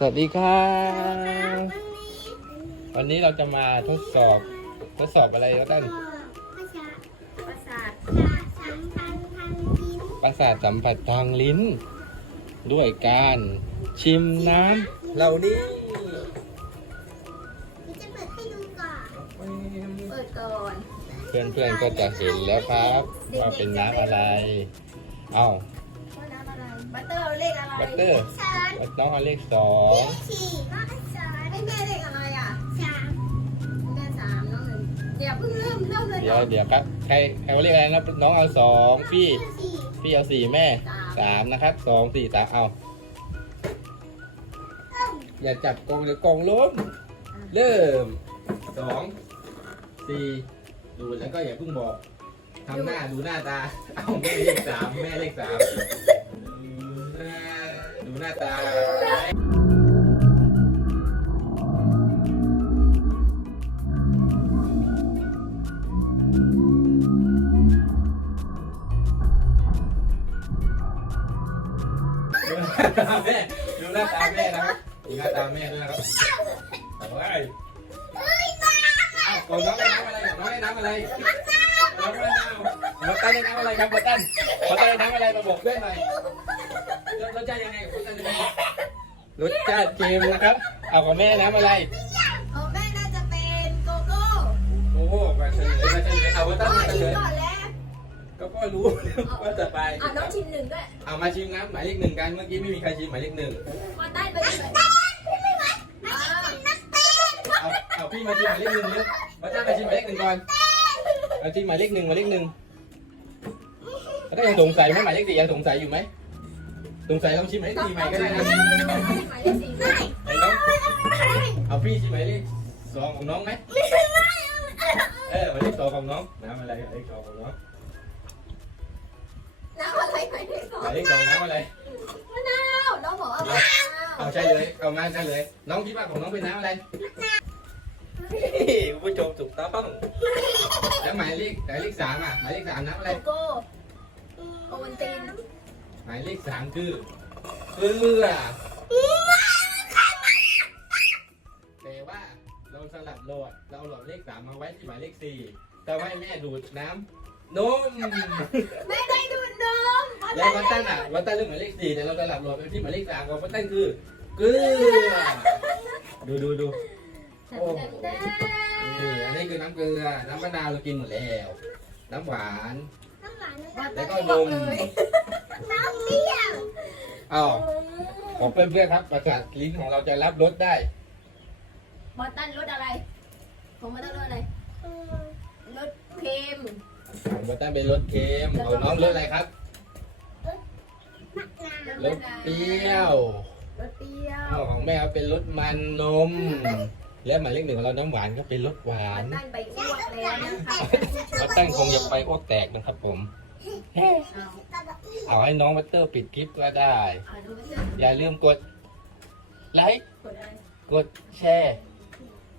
สวัสดีครับวันนี้วันนี้เราจะมาทดสอบทดสอบอะไรแล้วกันภาษาภาษาภาษาสัมพันธ์ทางลิ้นประสาทสัมผัสทางลิ้น ด้วยการชิมน้ำเหล่านี้หนูจะเปิดให้ดูก่อนเปิดก่อนเพื่อนๆก็จะเห็นแล้วครับว่าเป็นน้ำอะไร เอ้าว่าน้ำอะไร บัตเตอร์เอาเลขอะไรบัตเตอร์สอนน้องเอาเลขสองสี่ก็สอนให้แม่เลขอะไรอะสามแม่สามน้องหนึ่งเดี๋ยวเพิ่งเริ่มเริ่มเลยเดี๋ยวเดี๋ยวครับใครใครเอาเลขอะไรนะน้องเอาสองพี่สี่ พี่เอาสี่แม่สามนะครับสองสี่สามเอาอย่าจับกองเดี๋ยวกองล้มเริ่มสองสี่ดูแล้วก็อย่าเพิ่งบอกทำหน้าดูหน้าตา เอาแม่เลขสามแม่เลขสาม ดูหน้าตาดูหน้าตาแม่ดูหน้าตาแม่นะครับดูหน้าตาแม่ด้วยนะครับเอาไว้อ้าวของน้องได้น้ำอะไรของน้องได้น้ำอะไรน้องได้น้ำมาตั้นได้น้ำอะไรครับมาตั้นมาตั้นได้น้ำอะไรมาบอกเพื่อนหน่อย รสชาติยังไงของตั้นได้รสชาติเค็มนะครับ เอาของแม่น้ำอะไรของแม่น่าจะเป็นโกโก้โอ้โหมาเฉลยมาเฉลยเอามาตั้นพ่อมาเฉชิมลยก่อนแล้วก็พ่อรู้ว่าจะไปอะน้องชิมหนึ่งด้วยเอามาชิมน้ำหมายเลขหนึ่งกันเมื่อกี้ไม่มีใครชิมหมายเลขหนึ่งมาใต้ไปชิมเลยอ่าเอาเอาพี่มาชิมหมายเลขหนึ่งเลยมาตั้นมาชิมหมายเลขหนึ่งก่อนมาชิมหมายเลขหนึ่งหมายเลขหนึ่งแล้วก็ยังสงสัยไหมหมายเลขสี่ยังสงสัยอยู่ไหม สงสัยลองชิมหมายเลขสี่ใหม่ก็ได้นะหมายเลขสี่ไม่ไหนน้องเอาพี่ชิมหมายเลขสองของน้องไหมเออหมายเลขสองของน้องน้ำอะไรหมายเลขสองของน้องน้ำอะไรหมายเลขสองหมายเลขสองน้ำอะไรมะนาวน้องบอกว่ามะนาวเอาใช่เลยเอามาใช่เลย น้องคิดว่าของน้องเป็นน้ำอะไรคุณผู้ชมถูกต้องแล้วหมายเลขหมายเลขสามอะหมายเลขสามน้ำอะไรโกโก้โอวันติน หมายเลขสามคือเกลือแต่ว่าเราสลับโหลดเราเอาโหลดเลขสามมาไว้ที่หมายเลขสี่แต่ว่าให้แม่ดูดน้ำนมไม่ได้ดูดนมแล้ววัตตันอะวัตตันเรื่องหมายเลขสี่แต่เราสลับโหลดไปที่หมายเลขสามของวัตตันคือเกลือดูดูดูโอ้นี่อันนี้คือน้ำเกลือ น้ำมะนาวเรากินหมดแล้ว น้ำหวานน้ำหวานแล้วก็นมน้ำเปรี้ยว อ้าวของเพื่อนๆครับ ประสาทลิ้นของเราจะรับรสได้ บอตันรสอะไรของบอตันรสอะไร รสเค็มของวัตตันเป็นรสเค็มของน้องรสอะไรครับมะนาวรสเปรี้ยว รสเปรี้ยว ของแม่เป็นรสมันนม และหมายเลขหนึ่งของเราน้ำหวานก็เป็นรสหวาบอนตันไปอ้วกแล้วนะคะวัตตันคงจะไปอ้วกแตกนะครับผม เอาให้น้องมัตเตอร์ปิดคลิปก็ได้ อย่าลืมกดไลค์ กดแชร์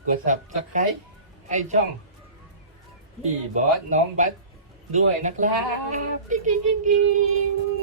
กด subscribe ให้ช่องพี่บอสน้องบัสด้วยนะครับกิ๊งกิ๊งกิ๊ง